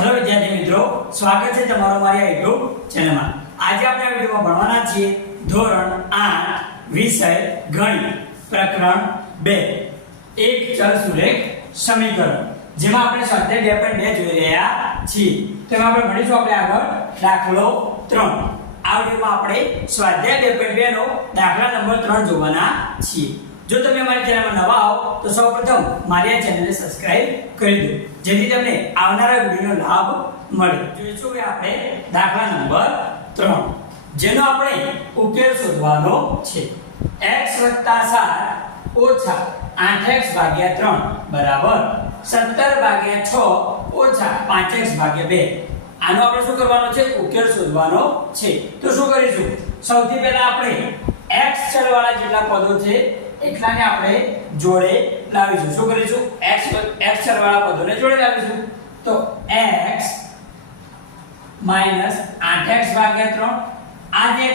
Hello વિદ્યાર્થી મિત્રો, સ્વાગત છે તમારું મારી YouTube ચેનલમાં। આજે આપણે આ વિડિયોમાં ભણવાના છીએ ધોરણ 8 વિષય ગણિત પ્રકરણ 2 એક ચલ સુરેખ સમીકરણ, જેમાં આપણે સ્વાધ્યાય 2.2 જોઈ રહ્યા છીએ। તેમાં આપણે ભણીશું આપણે આગળ દાખલો 3। આ વિડિયોમાં આપણે સ્વાધ્યાય 2.2 નો દાખલા નંબર 3 જોવાના છીએ। જો તમે અમારી ચેનલમાં નવા આવો તો સૌપ્રથમ મારી આ ચેનલને સબસ્ક્રાઇબ કરી દો, જેથી તમને આવનારા વિડિયોનો લાભ મળે। જોઈશું કે આપણે દાખલા નંબર 3, જેનો આપણે ઉકેલ શોધવાનો છે। x + 7 - 8x / 3 બરાબર 17/6 - 5x/2। આનો આપણે શું કરવાનો છે? ઉકેલ શોધવાનો છે। તો શું કરીશું? સૌથી પહેલા આપણે x ચલવાળા જેટલા પદો છે એટલાને આપણે જોડે લાવીશું। શું કરીશું? x ચલવાળા પદોને જોડે લાવીશું। તો x - 8x/3, આ જે x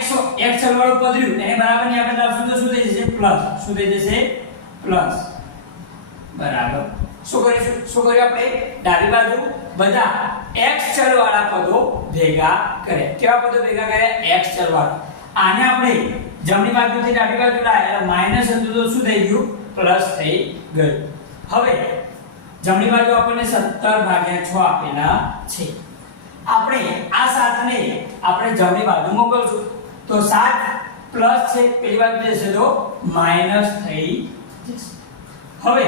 ચલવાળું પદ રહ્યું એને બરાબરની આપણે લાવશું તો શું થઈ જશે? પ્લસ। શું થઈ જશે? પ્લસ બરાબર। શું કરીશું? શું કર્યું આપણે? ડાબી બાજુ બધા x ચલવાળા પદો ભેગા કર્યા। કેવા પદો ભેગા કર્યા? x ચલવાળા। આને આપણે જમણી બાજુથી ડાબી બાજુ લાવ્યા એટલે માઈનસ હતું તો શું થઈ ગયું? પ્લસ થઈ ગયું। હવે જમણી બાજુ આપણને 17/6 આપેલા છે। આપણે આ 7 ને આપણે જમણી બાજુ મોકલશું તો 7 પ્લસ છે પેલી બાજુ જશે તો માઈનસ થઈ જશે। હવે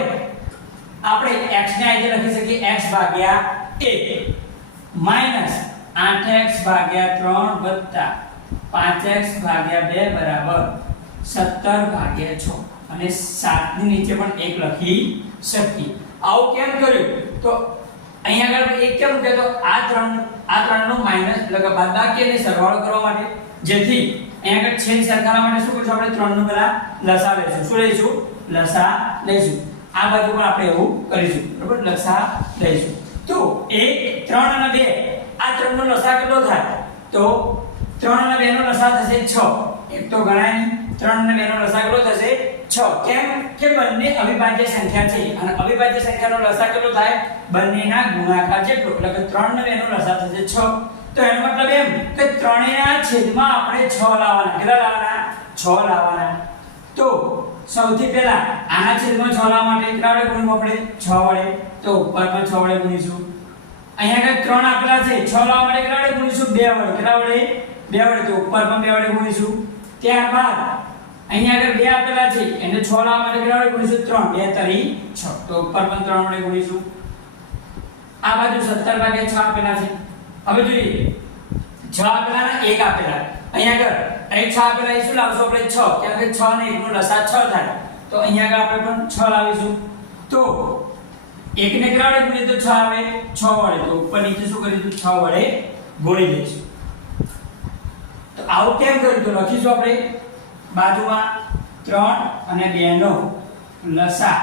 આપણે x ને આ રીતે લખી શકીએ x / 1 માઈનસ 8x/3 વત્તા 5x/2 બરાબર 17/6 અને 7 ની નીચે પણ 1 લખી શકીએ। આવું કેમ કર્યું? તો અહીંયા આગળ આપણે 1 કેમ મૂક્યો? તો આ ત્રણનો માઈનસ એટલે કે બાદબાકી અને સરવાળો કરવા માટે, જેથી અહીંયા આગળ છેદ સરખાવવા માટે શું કરીશું? આપણે 3 નો પહેલા લસા લઈશું। શું લઈશું? લસા લઈશું। આ બાજુ પણ આપણે એવું કરીશું, બરાબર? લસા લઈશું। તો 1 3 અને 2 આ 3 નો લસા કેટલો થાય? તો 3 અને 2 નો લસા થશે 6। એક તો ગણાય નહીં। 3 અને 2 નો લસા કેટલો થશે? 6। કેમ કે બંને અવિભાજ્ય સંખ્યા છે અને અવિભાજ્ય સંખ્યાનો લસા કેટલો થાય? બંનેના ગુણાકાર જેટલો, એટલે કે 3 અને 2 નો લસા થશે 6। તો એનો મતલબ એમ કે ત્રણેયના છેદમાં આપણે 6 લાવવાના। કેટલા લાવવાના? 6 લાવવાના। તો સૌથી પહેલા આના છેદમાં 6 લાવવા માટે કેટલા વડે ગુણવું આપણે? 6 વડે। તો ઉપર પણ 6 વડે ગુણીશું। અહીંયા આગળ 3 આપેલા છે, 6 લાવવા માટે કેટલા વડે ગુણીશું? 2 વડે। કેટલા વડે? 2 વડે। તો ઉપર પણ 2 વડે ગુણીશું। ત્યારબાદ અહીંયા આગળ 2 આપેલા છે, એને 6 લાવવા માટે કેટલા વડે ગુણીશું? 3। 2 તરી 6। તો ઉપર પણ 3 વડે ગુણીશું। આ બાજુ 17/6 આપેલા છે। હવે જોઈએ 6 આપેલા ને 1 આપેલા। અહીંયા આગળ 6 આપેલા એ શું લાવશું આપણે? 6, કેમ કે 6 ને 1 નો લસા 6 થાય। તો અહીંયા આગળ આપણે પણ 6 લાવીશું। તો 1 ને કેટલા વડે ગુણીએ તો 6 આવે? 6 વડે। તો ઉપર નીચે શું કરીશું? 6 વડે ગુણી દઈશું। તો આવું કેમ કર્યું? તો લખીશું આપણે બાજુમાં 3 અને 2 નો લસા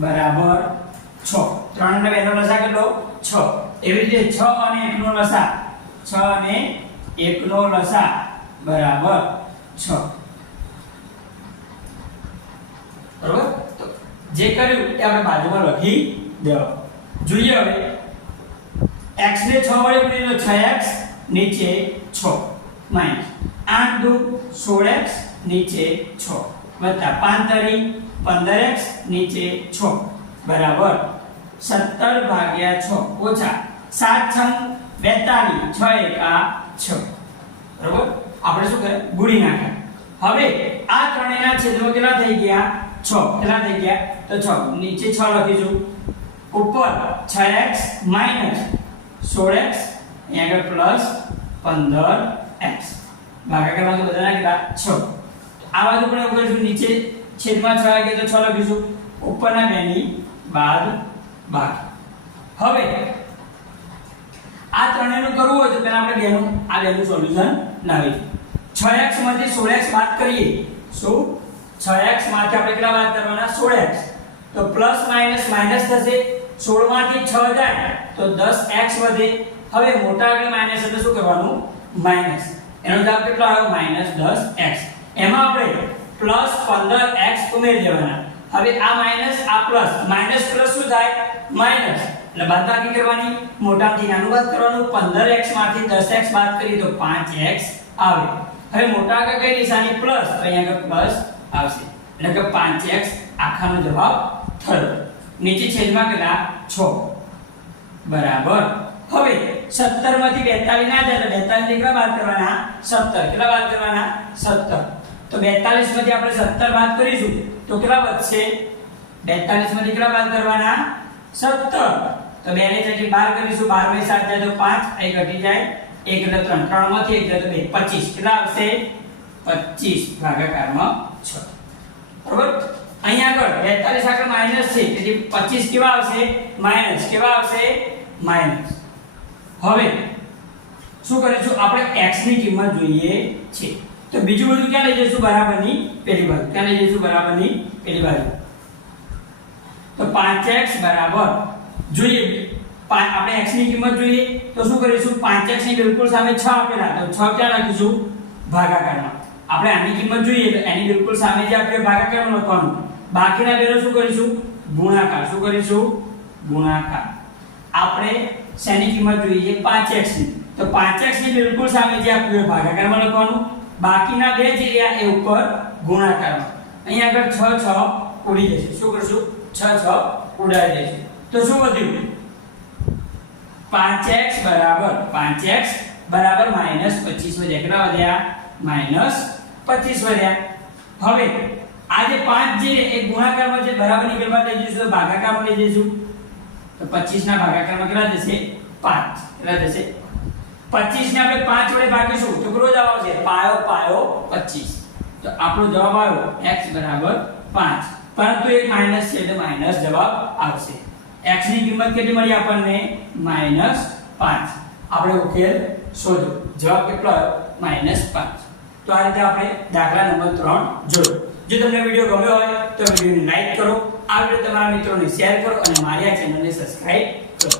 બરાબર 6। 3 અને 2 નો લસા કેટલો? 6। એવી રીતે 6 અને 1 નો લસા, 6 અને 1 નો લસા બરાબર 6। બરાબર? તો જે કર્યું એ આપણે બાજુમાં લખી દેવા। જોઈએ હવે x ને 6 વડે ગુણીએ તો 6x નીચે 6 માઈનસ 8 દુ 16x નીચે 6 વત્તા 5 તરી 15x નીચે 6 બરાબર 17/6 ઓછા 7 છંગ 42 6 એકા 6। બરાબર? આપણે શું કરે? ગુણી નાખ્યા। હવે આ ત્રણેયના છેદમાં કેટલા થઈ ગયા? 6। કેટલા થઈ ગયા? તો 6 નીચે 6 લખીશું। ઉપર 6x માઈનસ 16x અહીંયા આગળ પ્લસ 15x ભાગાકારમાં તો બધાના કેટલા? 6। આ બાજુ પણ એવું કરીશું, નીચે છેદમાં 6 આવી ગયા તો 6 લખીશું। ઉપરના બેની બાદ બાકી। હવે આ ત્રણેયનું કરવું હોય તો પહેલા આપણે બેનું સોલ્યુશન લાવીશું। 6x માંથી 16x બાદ કરીએ। શું? 6x માંથી આપણે કેટલા બાદ કરવાના? 16x। તો પ્લસ માઈનસ માઈનસ થશે। 16 માંથી 6 જાય તો 10x વધે। હવે મોટા આગળ માઈનસ એટલે શું કરવાનું? માઈનસ। એનો જવાબ કેટલો આવ્યો? -10x। એમાં આપણે પ્લસ 15x ઉમેરી દેવાના। હવે આ માઈનસ આ પ્લસ, માઈનસ પ્લસ શું થાય? માઈનસ। એટલે બાદબાકી કરવાની, મોટામાંથી નાનું બાદ કરવાનું. 15x માંથી 10x બાદ કરી તો 5x આવે. હવે મોટા આગળ કઈ નિશાની પ્લસ, તો અહીંયા આગળ પ્લસ આવશે, એટલે કે 5x આખાનો જવાબ થયો. નીચે છેદમાં કેટલા 6 બરાબર. હવે 17 માંથી 42 ના જાય તો 42 કેટલા બાદ કરવાના 17. કેટલા બાદ કરવાના 17. તો 42 માંથી આપણે 17 બાદ કરીશું તો કેટલા વધશે 42 માંથી કેટલા બાદ કરવાના 17. તો 2 ને જગ્યાએ 12 કરીશું, 12 * 7 જાય તો 5, અહીં ઘટી જાય 1 એટલે 3, 3 માંથી 1 જાય તો 2, 25. કેટલા આવશે 25 ભાગાકારમાં 6. બરોબર. અહીંયા આગળ 42 આગળ માઈનસ છે, તેથી 25 કેવા આવશે માઈનસ. કેવા આવશે માઈનસ. હવે શું કરીશું આપણે x ની કિંમત જોઈએ છે, તો બીજું બધું ક્યાં લઈ જઈશું બરાબરની પેલી બાજુ. ક્યાં લઈ જઈશું બરાબરની પેલી બાજુ. તો 5x બરાબર જોઈએ આપણે x ની કિંમત જોઈએ તો શું કરીશું 5x ની બિલકુલ સામે 6 આપેલા તો 6 ક્યાં રાખીશું ભાગાકારમાં. આપણે આની કિંમત જોઈએ તો એની બિલકુલ સામે જે આપણે ભાગાકારમાં લખવાનું, બાકીના બેનો શું કરીશું ગુણાકાર. શું કરીશું ગુણાકાર. આપણે શેની કિંમત જોઈએ 5x ની, તો 5x ની બિલકુલ સામે જે આપ્યું ભાગાકારમાં લખવાનું, બાકીના બે જે રહ્યા એ ઉપર ગુણાકારમાં. અહીંયા આગળ 6 6 ઉડી જશે. શું કરશું 6 6 ઉડાડી દઈશું. તો શું વધ્યું 5x બરાબર -25 વધ્યા. કેટલા વધ્યા -25 વધ્યા. હવે આ જે 5 જે એક ગુણાકારમાં છે બરાબરની કિંમત લઈ જઈશું તો ભાગાકારમાં લઈ જઈશું, તો 25 ના ભાગાકારમાં કેટલા જશે 5. કેટલા જશે 25 ને આપણે 5 વડે ભાગીશું તો કેટલો જવાબ આવશે પાયો 25. તો આપણો જવાબ આવ્યો x બરાબર 5, પરંતુ એક માઈનસ છે એટલે માઈનસ જવાબ આવશે. x ની કિંમત કેટલી મળી આપણને -5. આપણે ઉકેલ શોધો. જવાબ કેટલો આવ્યો -5. તો આ રીતે આપણે દાખલા નંબર 3 જોયો. જો તમને વિડિયો ગમ્યો હોય તો વિડિયોને લાઈક કરો, આ વિડિયો તમારા મિત્રોને શેર કરો અને મારી આ ચેનલને સબસ્ક્રાઇબ કરો.